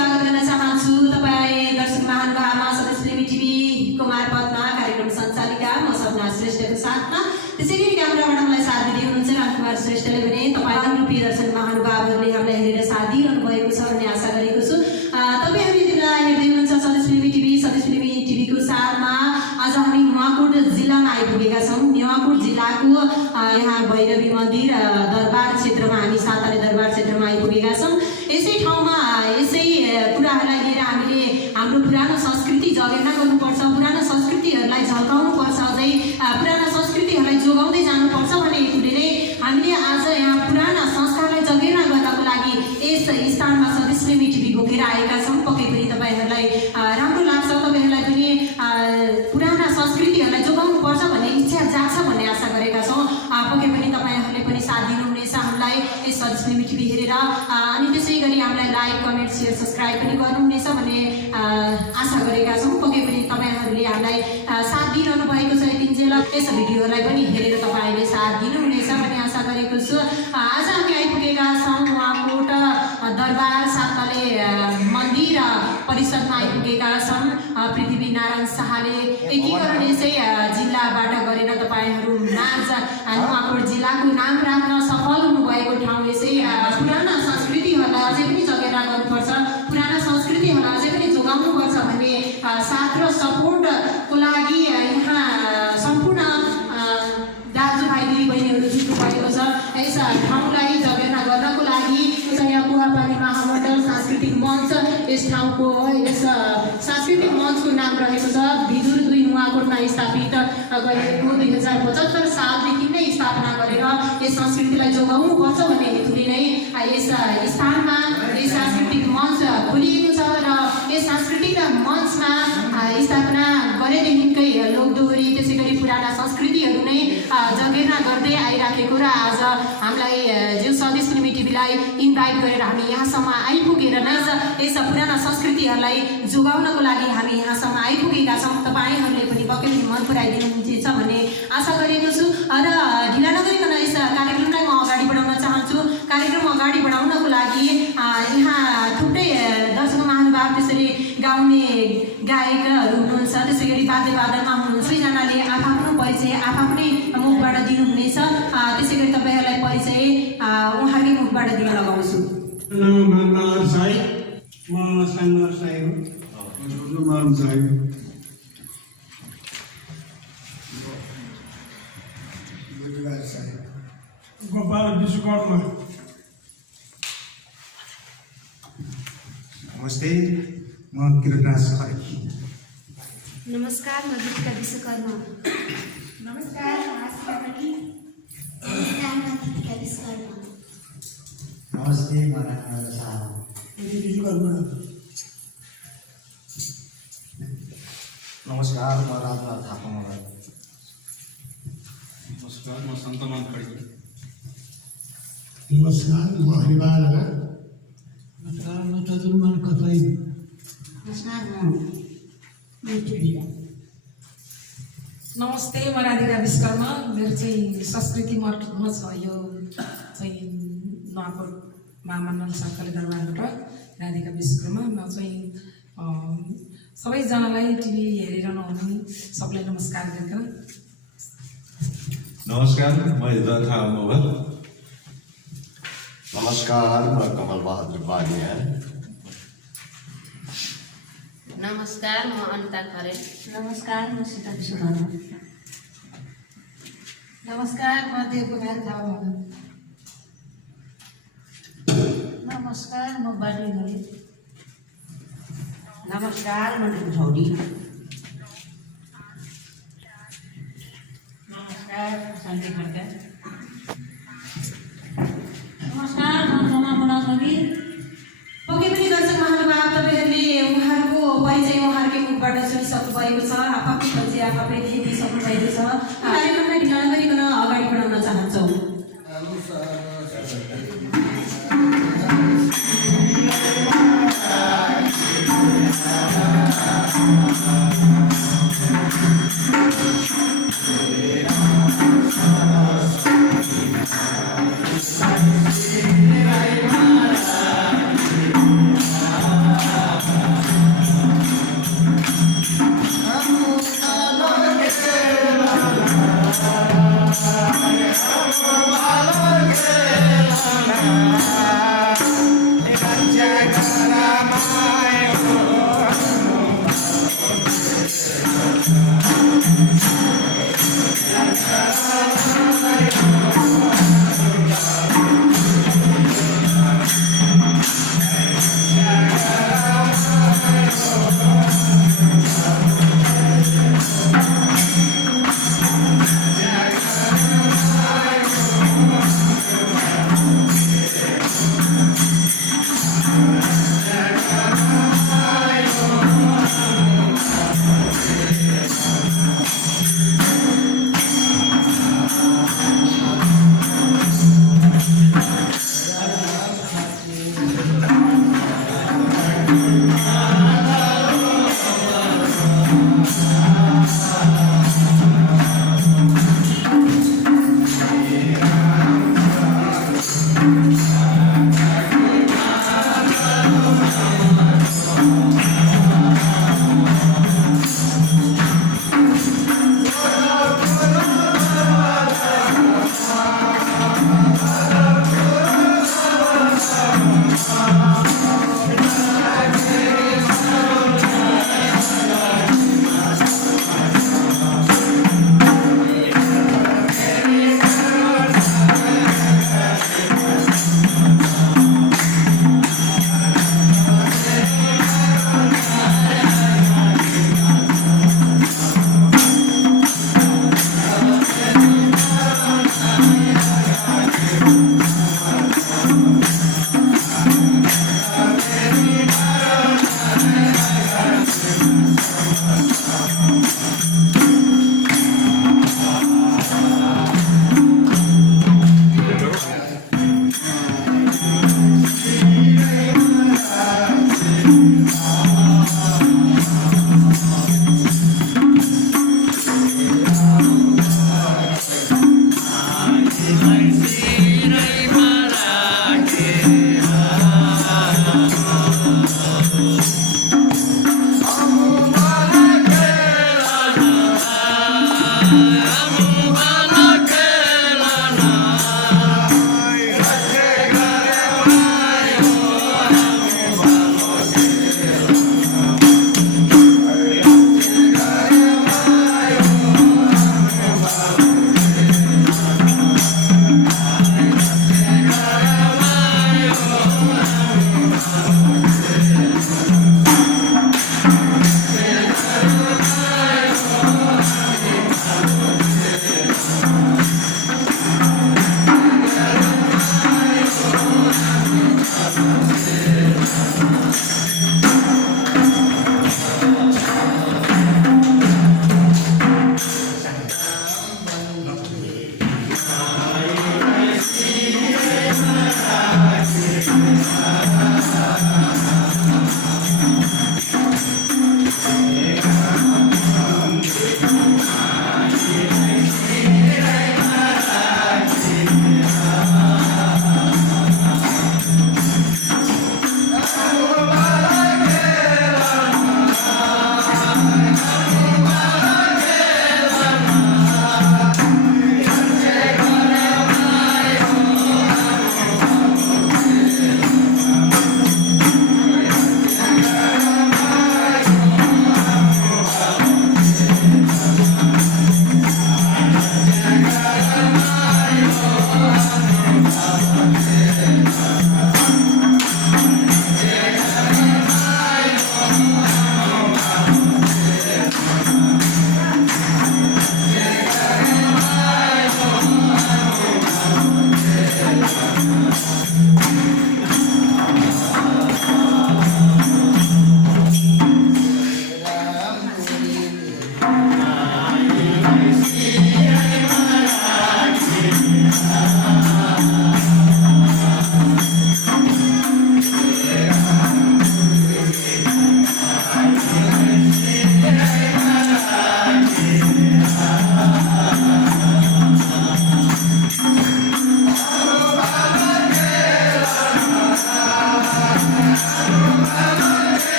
स्वागत गर्न चाहन्छु। तपाईँ दर्शक महानुभावमा सदस्य फिल्मी टिभीको मार्फतमा कार्यक्रम सञ्चालिका म सपना श्रेष्ठको साथमा त्यसैगरी क्यामेराबाट मलाई साथ दिँदै हुनुहुन्छ रामकुमार श्रेष्ठले भने तपाईँ रूपी दर्शक महानुभावहरूले हामीलाई हेरेर साथ दिइरहनु भएको छ भन्ने आशा गरेको छु। तपाईँहरू यति बेला हेर्दै हुनुहुन्छ सदस्य फिल्मी टिभीको साथमा आज हामी नुवाकोट जिल्लामा आइपुगेका छौँ। नुवाकोट जिल्लाको यहाँ भैरवी मन्दिर दरबार क्षेत्रमा हामी साताले दरबार क्षेत्रमा आइपुगेका छौँ। यसै ठाउँमा यसै कुराहरूलाई लिएर हामीले हाम्रो पुरानो संस्कृति जगेर्ना गर्नुपर्छ, पुरानो संस्कृतिहरूलाई झल्काउनुपर्छ, अझै पुराना संस्कृतिहरूलाई जोगाउँदै जानुपर्छ भन्ने हेतुले नै हामीले आज यहाँ पुराना संस्कारलाई जगेर्ना गर्नको लागि यस स्थानमा सदस्य फिल्मी टिभी बोकेर आएका छौँ। पक्कै पनि तपाईँहरूलाई राम्रो लाग्छ, तपाईँहरूलाई पनि पुराना संस्कृतिहरूलाई जोगाउनुपर्छ भन्ने इच्छा जाग्छ भन्ने आशा गरेका छौँ। पक्कै पनि तपाईँहरूले पनि साथ दिनुहुनेछ हामीलाई यस सदस्य फिल्मी टिभी हेरेर, अनि त्यसै गरी हामीलाई लाइक, कमेन्ट, सेयर, सब्सक्राइब पनि गर्नुहुनेछ भन्ने आशा गरेका छौँ। पक्कै पनि तपाईँहरूले हामीलाई साथ दिइरहनु भएको छ यतिन्जेल। यस भिडियोलाई पनि हेरेर तपाईँहरूले साथ दिनुहुनेछ भन्ने आशा गरेको छु। आज हामी आइपुगेका छौँ नुवाकोट दरबार साताले मन्दिर परिषदमा आइपुगेका छौँ। पृथ्वीनारायण शाहले एकीकरण यसै जिल्लाबाट गरेर तपाईँहरू नुवाकोट जिल्लाको नाम राख्न सफल हुनुभएको ठाउँ। यसै पुराना संस्कृतिहरूलाई अझै पनि जगेर्ना गर्नुपर्छ, पुराना संस्कृतिहरूलाई अझै पनि जोगाउनुपर्छ भन्ने साथ र सपोर्टको लागि यहाँ सम्पूर्ण दाजुभाइ दिदीबहिनीहरू जुट्नु भएको छ। यस ठाउँलाई जगेर्ना गर्नको लागि यहाँ बुहापानी महामण्डल सांस्कृतिक मञ्च यस ठाउँको यस सांस्कृतिक मञ्चको नाम रहेको छ। भिदुर 2 नुवाकोटमा स्थापित गरिएको 2075 सालदेखि नै स्थापना गरेर यस संस्कृतिलाई जोगाउनुपर्छ भन्ने हेतुले नै यस स्थानमा यस सांस्कृतिक मञ्च खोलिएको छ र यस सांस्कृतिक मञ्चमा स्थापना गरेदेखिकै लोकदोहोरी त्यसै गरी पुराना संस्कृतिहरू नै जगेर्ना गर्दै आइराखेको र आज हामीलाई जो सदस्य फिल्मी टिभीलाई इन्भाइट गरेर हामी यहाँसम्म आइपुगेर नै यस पुराना संस्कृतिहरूलाई जोगाउनको लागि हामी यहाँसम्म आइपुगेका छौँ। तपाईँहरूले पनि पक्कै पनि मन पुऱ्याइदिनुहुन्छ भन्ने आशा गरेको छु र ढिला नगरिकन यस कार्यक्रमलाई म अगाडि बढाउन चाहन्छु। कार्यक्रम अगाडि बढाउनको लागि यहाँ थुप्रै दर्शक महानुभाव त्यसरी गाउने गायकहरू हुनुहुन्छ, त्यसै गरी वाद्यवादनमा हुनुहुन्छ। सबैजनाले आफ्नो परिचय आफ्नै मुखबाट दिनुहुनेछ। त्यसै गरी तपाईँहरूलाई परिचय उहाँकै मुखबाट दिन लगाउँछु। गोपाल विश्वकर्मा। नमस्ते, म किरणराज खरेल। नमस्कार, म दीपिका विश्वकर्मा। नमस्कार, म आशिका पति। नमस्कार, म दीपिका विश्वकर्मा। नमस्ते, म रामकुमार शाह। नमस्कार, म राजनाथ थापा मगर। नमस्कार, म सन्तमान खड्की। नमस्कार, म हरिबाल आला। नमस्कार, म चतुर्मान कतै। नमस्कार, म मिठुरिया। नमस्ते, म राधिका विश्वकर्मा। मेरो चाहिँ संस्कृति मठमा छ यो चाहिँ नुवाकोट महामण्डल सरकारी दरबारबाट राधिका विश्वकर्मा। म चाहिँ सबैजनालाई टिभी हेरिरहनु हुने सबलाई नमस्कार गरेर। नमस्कार, म हिदायत मगर। नमस्कार, म कमल बहादुर बानिया। नमस्कार, म अनिता खरेल। नमस्कार, म सीता विश्वकर्मा। नमस्कार, म देवकुमार थापा। नमस्कार, म बाली घले। नमस्कार, म ढुढौडी। नमस्कार, शान्ति खड्का। नमस्कार, म रमा मुनासोनी। पक्कै पनि दर्शक महानुभाव तपाईँहरूले उहाँहरूको परिचय उहाँहरूकै मुखबाट सुनिसक्नु भएको छ। आफ्नो परिचय आफैले दिइसक्नु भएको छ। कार्यक्रमलाई ढिला नगरिकन अगाडि बढाउन चाहन्छौँ।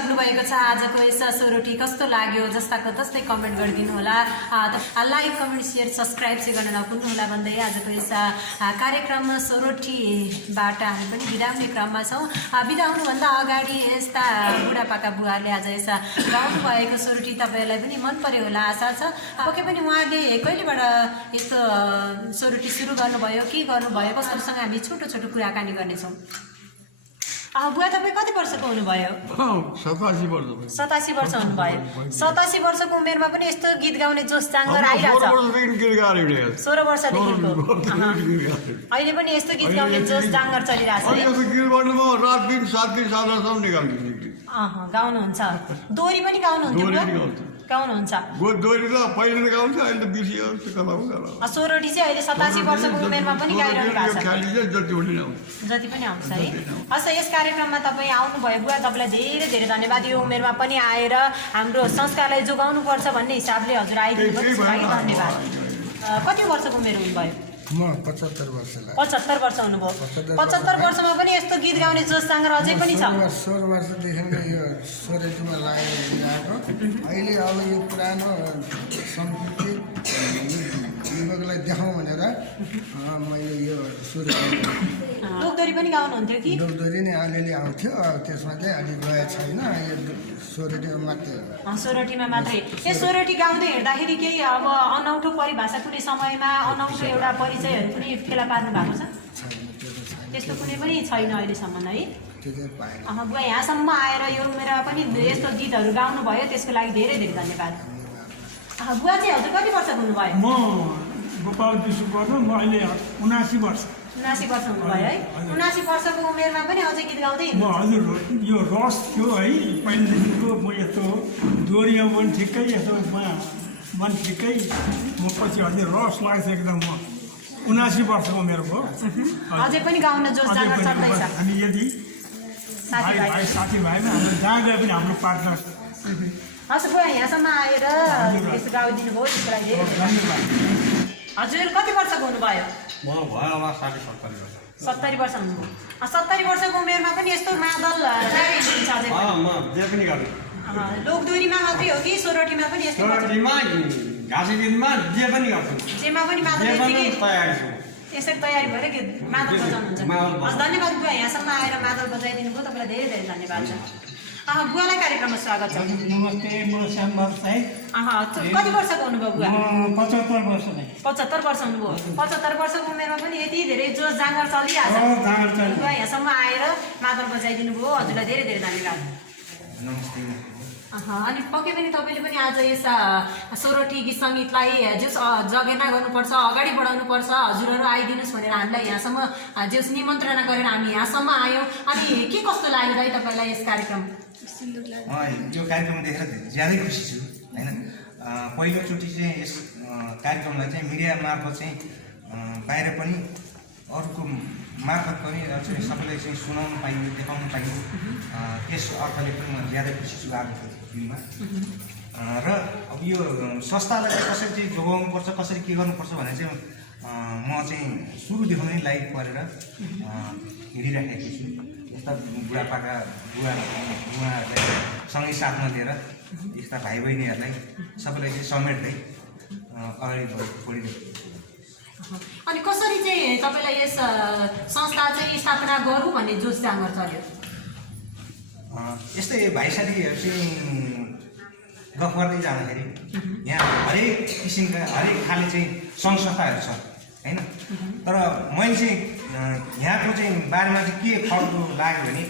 गरिसक्नु भएको छ। आजको यस सोरोटी कस्तो लाग्यो जस्ताको तस्तै कमेन्ट गरिदिनु होला। लाइक कमेन्ट सेयर सब्सक्राइब चाहिँ गर्न नभुल्नु होला भन्दै आजको यस कार्यक्रम सोरोटीबाट हामी पनि बिदा हुने क्रममा छौँ। बिदा हुनुभन्दा अगाडि यस्ता बुढापाका बुवाहरूले आज यस गाउनु भएको सोरोटी तपाईँहरूलाई पनि मन पर्यो होला आशा छ। पक्कै पनि उहाँले कहिलेबाट यस्तो सोरोटी सुरु गर्नुभयो, के गर्नुभयो, कस्तोसँग हामी छोटो छोटो कुराकानी गर्नेछौँ। बुवा तपाईँ कति वर्षको हुनुभयो? 87 वर्ष 87 वर्ष हुनुभयो। 87 वर्षको उमेरमा पनि यस्तो गीत गाउने जोस जाँगर आइरहेछ। 16 वर्षदेखिको अहिले पनि यस्तो गीत गाउने जोस जाँगर चलिरहेछ है। रात दिन 7 दिन 7 दिनसम्म निकाल्नु गाउनुहुन्छ। दोहोरी पनि गाउनुहुन्थ्यो? गाउनुहुन्छ। दोहोरी त पहिले गाउँछ, अहिले त बिर्सियो। सोरोटी चाहिँ अहिले 87 वर्षको उमेरमा पनि गाइरहनु भएको छ। जति पनि आउँछ है। हस्, यस कार्यक्रममा तपाईँ आउनुभयो बुवा, तपाईँलाई धेरै धेरै धन्यवाद। यो उमेरमा पनि आएर हाम्रो संस्कारलाई जोगाउनुपर्छ भन्ने हिसाबले हजुर आइदिनु भयो, त्यसको लागि धन्यवाद। कति वर्षको उमेर हुनुभयो? म 75 वर्ष 75 वर्ष हुनुभयो। 75 वर्षमा पनि यस्तो गीत गाउने जोस जाँगर अझै पनि छ। 16 वर्षदेखि यो सोरेटीमा लागेको अहिले अब यो पुरानो संस्कृति युवकलाई देखाउँ भनेर मैले यो सुरु गरेँ। लोकदोरी पनि गाउनुहुन्थ्यो कि? लोकदोरी नै अलिअलि आउँथ्यो, त्यसमा चाहिँ अलि गएको छैन। यो सोरेटीमा मात्रै हो। सोरोटीमा मात्रै। यो सोरोटी गाउँदै हिँड्दाखेरि केही अब अनौठो परिभाषा कुनै समयमा अनौठो एउटा परिचयहरू पनि फेला पार्नु भएको छ? त्यस्तो कुनै पनि छैन अहिलेसम्म है। बुवा यहाँसम्म आएर यो उमेरमा पनि यस्तो गीतहरू गाउनु भयो, त्यसको लागि धेरै धेरै धन्यवाद। बुवा चाहिँ हजुर कति वर्षको हुनुभयो? म गोपाल विश्वकर्मा, म अहिले 79 वर्ष 79 वर्ष हुनुभयो है। 79 वर्षको उमेरमा पनि अझै गीत गाउँदै म हजुर यो रस थियो है पहिलेदेखिको। म यस्तो दोहोरीमा पनि ठिकै, यस्तो मन ठिकै। म पछि अझै रस लाग्छ एकदम। म 79 वर्षको उमेरको अझै पनि गाउन जोस जाँगर चल्दैछ। हामी यदि भाइ साथीभाइमा हाम्रो जहाँ गए पनि हाम्रो पार्टनर। हस् बुवा यहाँसम्म आएर यस्तो गाइदिनु भयो, त्यसको लागि धेरै धन्यवाद। हजुर कति वर्षको हुनुभयो? म भयो होला 60-70 वर्ष। 70 वर्ष हुनुभयो। 70 वर्षको उमेरमा पनि यस्तो मादल गाइदिनुहुन्छ अझै पनि? म जे पनि गर्छु। लोकदोरीमा मात्रै हो कि सोरोटीमा पनि यस्तो? सोरोटीमा घाँसी गीतमा जे पनि गर्छु। जेमा पनि मादल तयारी छु। यसरी तयारी भएर गीत मादल बजाउनुहुन्छ। हस् धन्यवाद बुवा, यहाँसम्म आएर मादल बजाइदिनु भयो, तपाईँलाई धेरै धेरै धन्यवाद छ। बुवालाई कार्यक्रममा स्वागत छ। नमस्ते, म श्याम भट्टराई। कति वर्षको हुनुभयो बुवा? 75 वर्ष 75 वर्ष हुनुभयो। 75 वर्षको उमेरमा पनि यति धेरै जोस जाँगर चलिरहेछ। बुवा यहाँसम्म आएर मादल बजाइदिनु भयो, हजुरलाई धेरै धेरै धन्यवाद। नमस्ते। अनि पक्कै पनि तपाईँले पनि आज यस सोरोटी गीत सङ्गीतलाई जस जगेर्ना गर्नुपर्छ, अगाडि बढाउनुपर्छ, हजुरहरू आइदिनुहोस् भनेर हामीलाई यहाँसम्म जस निमन्त्रणा गरेर हामी यहाँसम्म आयौँ। अनि के कस्तो लाग्यो है तपाईँलाई यस कार्यक्रम? यो कार्यक्रम देखेर ज्यादै खुसी छु होइन। पहिलोचोटि चाहिँ यस कार्यक्रमलाई चाहिँ मिडिया मार्फत चाहिँ बाहिर पनि अरूको मार्फत पनि सबैलाई चाहिँ सुनाउनु पाइयो, देखाउनु पाइयो। त्यस अर्थले पनि म ज्यादै खुसी छु आजको दिनमा। र अब यो संस्थालाई चाहिँ कसरी चाहिँ जोगाउनुपर्छ, कसरी के गर्नुपर्छ भनेर चाहिँ म चाहिँ सुरुदेखि नै लाइक गरेर हिँडिराखेको छु। यस्ता बुढापाका बुवाहरूलाई सँगै साथमा लिएर यस्ता भाइ बहिनीहरूलाई सबैलाई चाहिँ समेट्दै अगाडि बढिरहेको छु। अनि कसरी चाहिँ तपाईँलाई यस संस्था चाहिँ स्थापना गरौँ भन्ने जोस जाँगर चल्यो? यस्तै भाइ साथीहरू चाहिँ गफ गर्दै जाँदाखेरि यहाँ हरेक किसिमका हरेक खाले चाहिँ सङ्घ संस्थाहरू छ होइन। तर मैले चाहिँ यहाँको चाहिँ बारेमा चाहिँ के फरक लाग्यो भने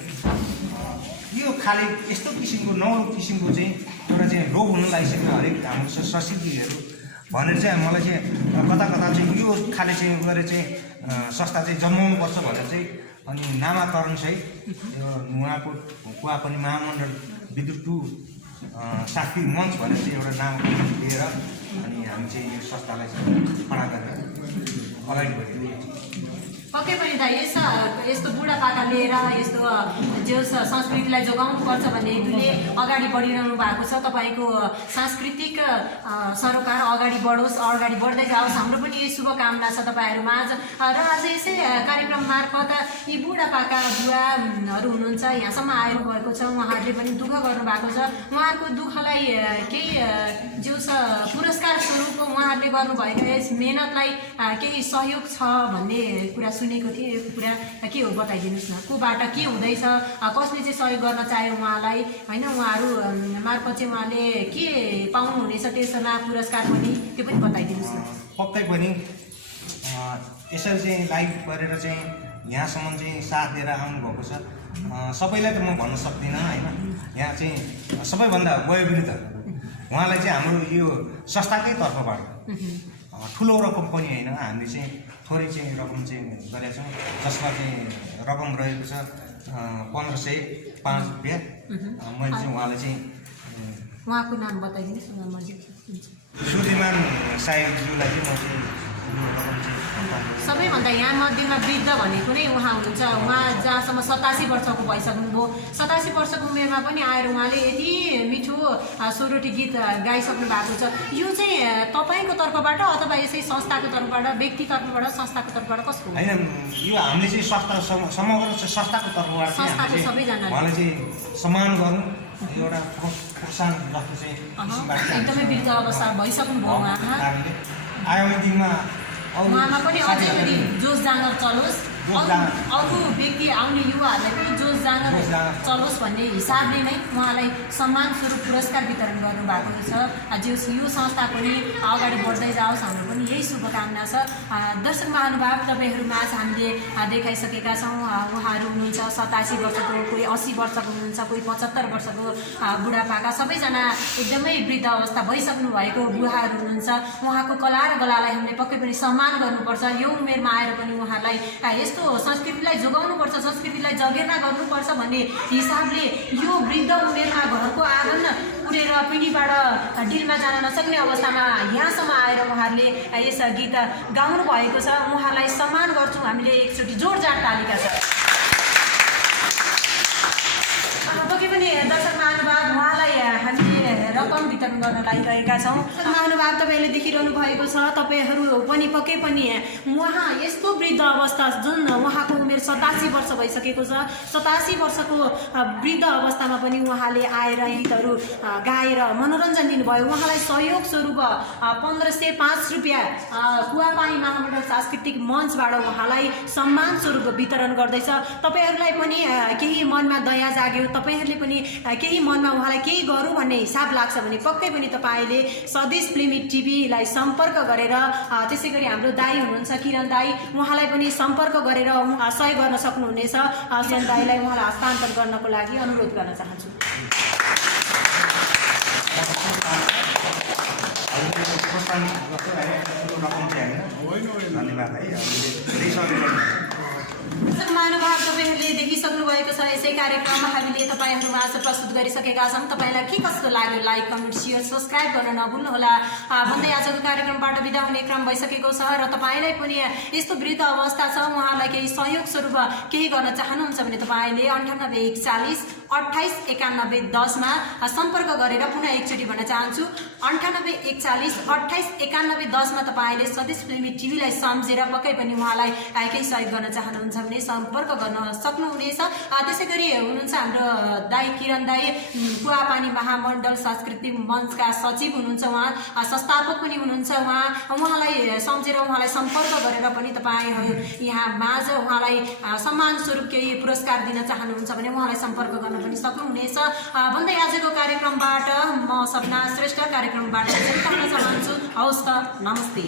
यो खाले यस्तो किसिमको नौलो किसिमको चाहिँ एउटा चाहिँ रोग हुन लागिसक्यो हरेक हाम्रो संस्कृतिहरू भनेर चाहिँ मलाई चाहिँ कता कता चाहिँ यो खाले चाहिँ गरेर चाहिँ संस्था चाहिँ जन्माउनुपर्छ भनेर चाहिँ अनि नामाकरण चाहिँ यो नुवाकोट कुवा पनि महामण्डल विद्युत 2 शाक्ति मञ्च भनेर चाहिँ एउटा नामकरण दिएर अनि हामी चाहिँ यो संस्थालाई चाहिँ खडा गरेर अगाडि बढिरहेको छ। पक्कै पनि दाइ यस्तो बुढापाका लिएर यस्तो जो संस्कृतिलाई जोगाउनुपर्छ भन्ने हेतुले अगाडि बढिरहनु भएको छ। तपाईँको सांस्कृतिक सरोकार अगाडि बढोस्, अगाडि बढ्दै जाओस्, हाम्रो पनि यही शुभकामना छ तपाईँहरूमाझ। र आज यसै कार्यक्रम मार्फत यी बुढापाका बुवाहरू हुनुहुन्छ यहाँसम्म आउनुभएको छ, उहाँहरूले पनि दुःख गर्नुभएको छ। उहाँहरूको दुःखलाई केही जो पुरस्कार स्वरूप उहाँहरूले गर्नुभएको यस मेहनतलाई केही सहयोग छ भन्ने कुरा सुनेको थिएँ। यो कुरा के हो बताइदिनुहोस् न, कोबाट के हुँदैछ, कसले चाहिँ सहयोग गर्न चाह्यो उहाँलाई होइन, उहाँहरू मार्फत चाहिँ उहाँले के पाउनुहुनेछ त्यसमा पुरस्कार पनि, त्यो पनि बताइदिनुहोस् न। पक्कै पनि यसरी चाहिँ लाइभ गरेर चाहिँ यहाँसम्म चाहिँ साथ दिएर आउनुभएको छ। सबैलाई त म भन्न सक्दिनँ होइन, यहाँ चाहिँ सबैभन्दा वयोवृद्ध उहाँलाई चाहिँ हाम्रो यो संस्थाकै तर्फबाट ठुलो रकम पनि होइन, हामीले चाहिँ थोरै चाहिँ रकम चाहिँ गरेका छौँ, जसमा चाहिँ रकम रहेको छ 1505 रुपियाँ। मैले चाहिँ उहाँलाई चाहिँ उहाँको नाम बताइदिनुहोस् न। सुलेमान साहेबज्यूलाई चाहिँ म चाहिँ सबैभन्दा यहाँ मध्येमा वृद्ध भनेको नै उहाँ हुनुहुन्छ। उहाँ जहाँसम्म 87 वर्षको भइसक्नुभयो। 87 वर्षको उमेरमा पनि आएर उहाँले यति मिठो सोरोटी गीत गाइसक्नु भएको छ। यो चाहिँ तपाईँको तर्फबाट अथवा यसै संस्थाको तर्फबाट, व्यक्ति तर्फबाट, संस्थाको तर्फबाट कसको होइन, यो हामीले चाहिँ समग्र संस्थाको तर्फबाट संस्थाको सबैजना उहाँलाई चाहिँ सम्मान गर्नु एउटा प्रोत्साहन जस्तो चाहिँ एकदमै वृद्ध अवस्था भइसक्नुभयो उहाँमा। आगामी दिनमा उहाँमा पनि अझै पनि जोस जाँगर चलोस्, अरू व्यक्ति आउने युवाहरूलाई पनि जोस जाँगर चलोस् भन्ने हिसाबले नै उहाँलाई सम्मान स्वरूप पुरस्कार वितरण गर्नुभएको छ। यो संस्था पनि अगाडि बढ्दै जाओस्, हाम्रो पनि यही शुभकामना छ। दर्शक महानुभाव, तपाईँहरूमा हामीले देखाइसकेका छौँ। उहाँहरू हुनुहुन्छ 87 वर्षको, कोही 80 वर्षको हुनुहुन्छ, कोही 75 वर्षको बुढापाका, सबैजना एकदमै वृद्ध अवस्था भइसक्नु भएको बुढाहरू हुनुहुन्छ। उहाँको कला र गलालाई हामीले पक्कै पनि सम्मान गर्नुपर्छ। यो उमेरमा आएर पनि उहाँलाई यस्तो संस्कृतिलाई जोगाउनुपर्छ, संस्कृतिलाई जगेर्ना गर्नुपर्छ भन्ने हिसाबले यो वृद्ध उमेरमा घरको आँगन उडेर पिँढीबाट डिलमा जान नसक्ने अवस्थामा यहाँसम्म आएर उहाँहरूले यस गीत गाउनु भएको छ। उहाँलाई सम्मान गर्छौँ हामीले, एकचोटि जोरदार तालिका छ। पक्कै पनि दर्शक महानुभाव, उहाँलाई हामीले रकम वितरण गर्न लागिरहेका छौँ। महानुभाव, तपाईँले देखिरहनु भएको छ, तपाईँहरू पनि पक्कै पनि उहाँ यस्तो वृद्ध अवस्था जुन उहाँको उमेर 87 वर्ष भइसकेको छ, 87 वर्षको वृद्ध अवस्थामा पनि उहाँले आएर गीतहरू गाएर मनोरञ्जन दिनुभयो। उहाँलाई सहयोग स्वरूप 1505 रुपियाँ कुवापानी महामण्डल सांस्कृतिक मञ्चबाट उहाँलाई सम्मान स्वरूप वितरण गर्दैछ। तपाईँहरूलाई पनि केही मनमा दया जाग्यो, तपाईँहरूले पनि केही मनमा उहाँलाई केही गरौँ भन्ने हिसाब लाग्छ भने पक्कै पनि तपाईँले स्वदेश फिल्मी टिभीलाई सम्पर्क गरेर, त्यसै गरी हाम्रो दाई हुनुहुन्छ किरण दाई, उहाँलाई पनि सम्पर्क गरेर सहयोग गर्न सक्नुहुनेछ। किरण दाईलाई उहाँलाई हस्तान्तरण गर्नको लागि अनुरोध गर्न चाहन्छु। धन्यवाद है। महानुभाव, तपाईँहरूले देखिसक्नु भएको छ यसै कार्यक्रममा हामीले तपाईँहरूमाझ प्रस्तुत गरिसकेका छौँ। तपाईँलाई के कस्तो लाग्यो लाइक, कमेन्ट, सेयर, सब्सक्राइब गर्न नभुल्नुहोला भन्दै आजको कार्यक्रमबाट बिदा हुने क्रम भइसकेको छ। र तपाईँलाई पनि यस्तो वृद्ध अवस्था छ, उहाँलाई केही सहयोग स्वरूप केही गर्न चाहनुहुन्छ भने तपाईँले 98 140 28 91 10 मा सम्पर्क गरेर पुनः एकचोटि भन्न चाहन्छु 98 140 28 91 10 मा तपाईँले स्वदेश फिल्मी टिभीलाई सम्झेर पक्कै पनि उहाँलाई केही सहयोग गर्न चाहनुहुन्छ भने सम्पर्क गर्न सक्नुहुनेछ। त्यसै गरी हुनुहुन्छ हाम्रो दाई किरण दाई, कुवापानी महामण्डल सांस्कृतिक मञ्चका सचिव हुनुहुन्छ, उहाँ संस्थापक पनि हुनुहुन्छ। उहाँलाई सम्झेर उहाँलाई सम्पर्क गरेर पनि तपाईँहरू यहाँ माझ उहाँलाई सम्मान स्वरूप केही पुरस्कार दिन चाहनुहुन्छ भने उहाँलाई सम्पर्क गर्न पनि सक्नुहुनेछ भन्दै आजको कार्यक्रमबाट म सपना श्रेष्ठ कार्यक्रमबाट चाहन्छु। हवस् त, नमस्ते।